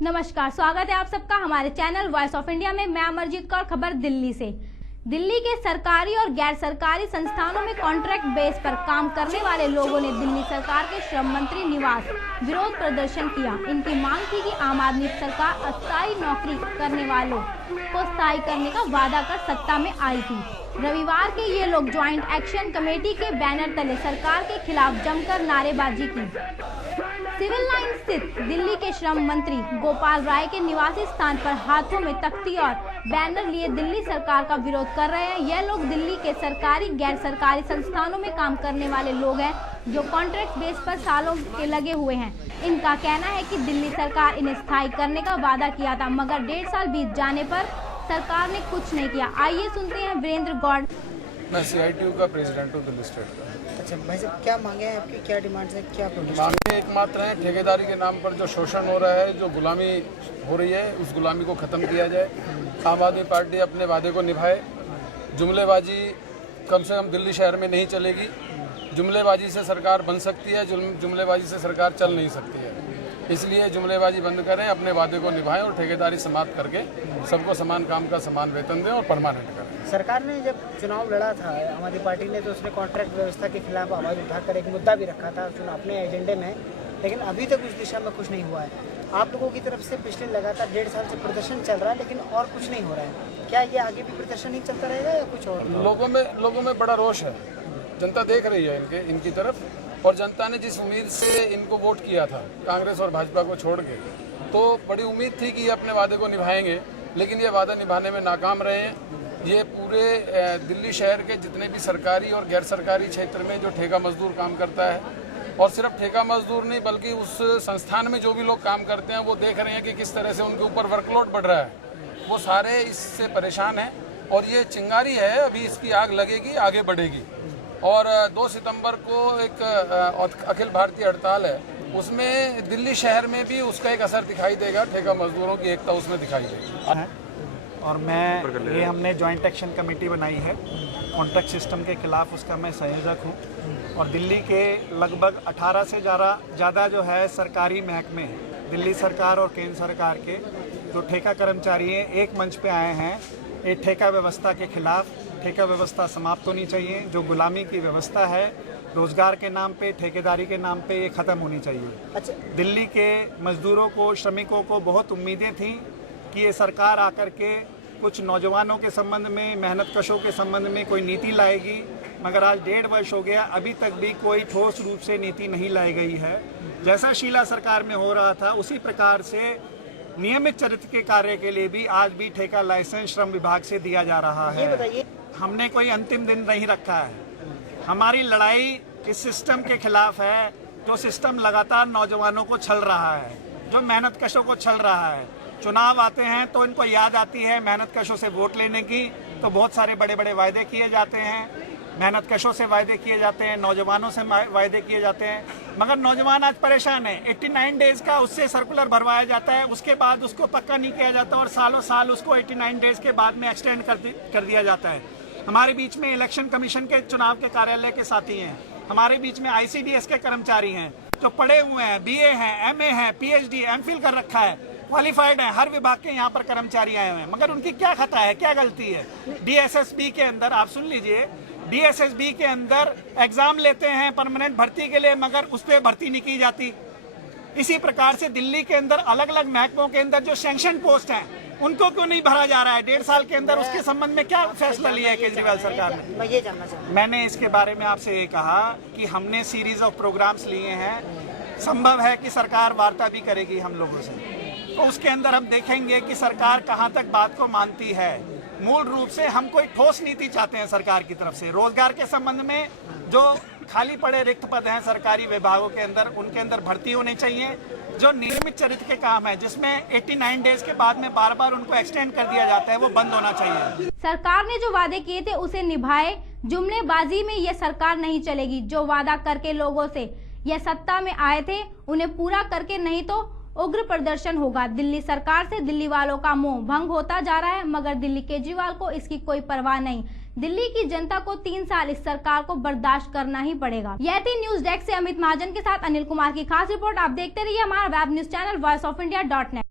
नमस्कार, स्वागत है आप सबका हमारे चैनल वॉइस ऑफ इंडिया में। मैं अमरजीत कौर, खबर दिल्ली से। दिल्ली के सरकारी और गैर सरकारी संस्थानों में कॉन्ट्रैक्ट बेस पर काम करने वाले लोगों ने दिल्ली सरकार के श्रम मंत्री निवास विरोध प्रदर्शन किया। इनकी मांग थी कि आम आदमी सरकार अस्थायी नौकरी करने वालों को स्थायी करने का वादा कर सत्ता में आई थी। रविवार के ये लोग ज्वाइंट एक्शन कमेटी के बैनर तले सरकार के खिलाफ जमकर नारेबाजी की। सिविल लाइन स्थित दिल्ली के श्रम मंत्री गोपाल राय के निवासी स्थान पर हाथों में तख्ती और बैनर लिए दिल्ली सरकार का विरोध कर रहे हैं। यह लोग दिल्ली के सरकारी गैर सरकारी संस्थानों में काम करने वाले लोग हैं जो कॉन्ट्रैक्ट बेस पर सालों के लगे हुए हैं। इनका कहना है कि दिल्ली सरकार इन्हें स्थायी करने का वादा किया था, मगर 1.5 साल बीत जाने पर सरकार ने कुछ नहीं किया। आइए सुनते हैं वीरेंद्र गौड़। मैं CITU का प्रेसिडेंट हूँ दिल्ली स्टेट का। अच्छा भाई साहब, क्या मांगे हैं आपकी, क्या डिमांड्स हैं, क्या प्रोटेस्ट? मांगे एकमात्र है, ठेकेदारी के नाम पर जो शोषण हो रहा है, जो गुलामी हो रही है, उस गुलामी को ख़त्म किया जाए। आम आदमी पार्टी अपने वादे को निभाए। जुमलेबाजी कम से कम दिल्ली शहर में नहीं चलेगी। जुमलेबाजी से सरकार बन सकती है, जुमलेबाजी से सरकार चल नहीं सकती है। इसलिए जुमलेबाजी बंद करें, अपने वादे को निभाएं और ठेकेदारी समाप्त करके सबको समान काम का समान वेतन दें और परमानेंट करें। सरकार ने जब चुनाव लड़ा था आम आदमी पार्टी ने, तो उसने कॉन्ट्रैक्ट व्यवस्था के खिलाफ आवाज़ उठाकर एक मुद्दा भी रखा था अपने एजेंडे में, लेकिन अभी तक उस दिशा में कुछ नहीं हुआ है। आप लोगों की तरफ से पिछले लगातार 1.5 साल से प्रदर्शन चल रहा है, लेकिन और कुछ नहीं हो रहा है। क्या ये आगे भी प्रदर्शन ही चलता रहेगा या कुछ और? लोगों में बड़ा रोष है। जनता देख रही है इनकी तरफ, और जनता ने जिस उम्मीद से इनको वोट किया था, कांग्रेस और भाजपा को छोड़ के, तो बड़ी उम्मीद थी कि ये अपने वादे को निभाएंगे, लेकिन ये वादा निभाने में नाकाम रहे हैं। ये पूरे दिल्ली शहर के जितने भी सरकारी और गैर सरकारी क्षेत्र में जो ठेका मजदूर काम करता है, और सिर्फ ठेका मजदूर नहीं बल्कि उस संस्थान में जो भी लोग काम करते हैं, वो देख रहे हैं कि किस तरह से उनके ऊपर वर्कलोड बढ़ रहा है। वो सारे इससे परेशान हैं और ये चिंगारी है, अभी इसकी आग लगेगी, आगे बढ़ेगी। और 2 सितंबर को एक अखिल भारतीय हड़ताल है, उसमें दिल्ली शहर में भी उसका एक असर दिखाई देगा। ठेका मजदूरों की एकता उसमें दिखाई देगी। और ये हमने जॉइंट एक्शन कमेटी बनाई है कॉन्ट्रैक्ट सिस्टम के खिलाफ, उसका मैं संयोजक हूँ। और दिल्ली के लगभग 18 से ज़्यादा जो है सरकारी महकमे, दिल्ली सरकार और केंद्र सरकार के जो ठेका कर्मचारी हैं, एक मंच पे आए हैं ये ठेका व्यवस्था के खिलाफ। ठेका व्यवस्था समाप्त होनी चाहिए। जो गुलामी की व्यवस्था है रोजगार के नाम पे, ठेकेदारी के नाम पे, ये ख़त्म होनी चाहिए। अच्छा, दिल्ली के मजदूरों को, श्रमिकों को बहुत उम्मीदें थीं कि ये सरकार आकर के कुछ नौजवानों के संबंध में, मेहनत कशों के संबंध में कोई नीति लाएगी, मगर आज 1.5 वर्ष हो गया, अभी तक भी कोई ठोस रूप से नीति नहीं लाई गई है। जैसा शीला सरकार में हो रहा था, उसी प्रकार से नियमित चरित्र के कार्य के लिए भी आज भी ठेका लाइसेंस श्रम विभाग से दिया जा रहा है। ये बताइए, हमने कोई अंतिम दिन नहीं रखा है। हमारी लड़ाई इस सिस्टम के खिलाफ है, जो सिस्टम लगातार नौजवानों को छल रहा है, जो मेहनत कशों को छल रहा है। चुनाव आते हैं तो इनको याद आती है मेहनत कशों से वोट लेने की, तो बहुत सारे बड़े बड़े वायदे किए जाते हैं, मेहनत कशों से वायदे किए जाते हैं, नौजवानों से वायदे किए जाते हैं, मगर नौजवान आज परेशान है। 89 डेज का उससे सर्कुलर भरवाया जाता है, उसके बाद उसको पक्का नहीं किया जाता और सालों साल उसको 89 डेज के बाद में एक्सटेंड कर दिया जाता है। हमारे बीच में इलेक्शन कमीशन के चुनाव के कार्यालय के साथी हैं, हमारे बीच में ICDS के कर्मचारी हैं जो पढ़े हुए हैं, BA हैं, MA हैं, PhD, MPhil कर रखा है, क्वालिफाइड है। हर विभाग के यहाँ पर कर्मचारी आए हुए हैं, मगर उनकी क्या खता है, क्या गलती है? DSSB के अंदर, आप सुन लीजिए, DSSB के अंदर एग्जाम लेते हैं परमानेंट भर्ती के लिए, मगर उस पर भर्ती नहीं की जाती। इसी प्रकार से दिल्ली के अंदर अलग अलग महकमों के अंदर जो सैंक्शन पोस्ट हैं, उनको क्यों नहीं भरा जा रहा है? 1.5 साल के अंदर उसके संबंध में क्या फैसला लिया है केजरीवाल सरकार ने? मैं ये जानना चाहूँगा। मैंने इसके बारे में आपसे ये कहा कि हमने सीरीज ऑफ प्रोग्राम्स लिए हैं। संभव है कि सरकार वार्ता भी करेगी हम लोगों से, तो उसके अंदर हम देखेंगे कि सरकार कहाँ तक बात को मानती है। मूल रूप से हम कोई ठोस नीति चाहते हैं सरकार की तरफ से। रोजगार के संबंध में जो खाली पड़े रिक्त पद हैं सरकारी विभागों के अंदर, उनके अंदर भर्ती होनी चाहिए। जो नियमित चरित्र के काम है, जिसमें 89 डेज के बाद में बार बार उनको एक्सटेंड कर दिया जाता है, वो बंद होना चाहिए। सरकार ने जो वादे किए थे उसे निभाए। जुमलेबाजी में ये सरकार नहीं चलेगी। जो वादा करके लोगों से यह सत्ता में आए थे, उन्हें पूरा करके नहीं तो उग्र प्रदर्शन होगा। दिल्ली सरकार से दिल्ली वालों का मोह भंग होता जा रहा है, मगर दिल्ली केजरीवाल को इसकी कोई परवाह नहीं। दिल्ली की जनता को 3 साल इस सरकार को बर्दाश्त करना ही पड़ेगा। यह थी न्यूज डेस्क से अमित महाजन के साथ अनिल कुमार की खास रिपोर्ट। आप देखते रहिए हमारा वेब न्यूज चैनल voiceofindia.net।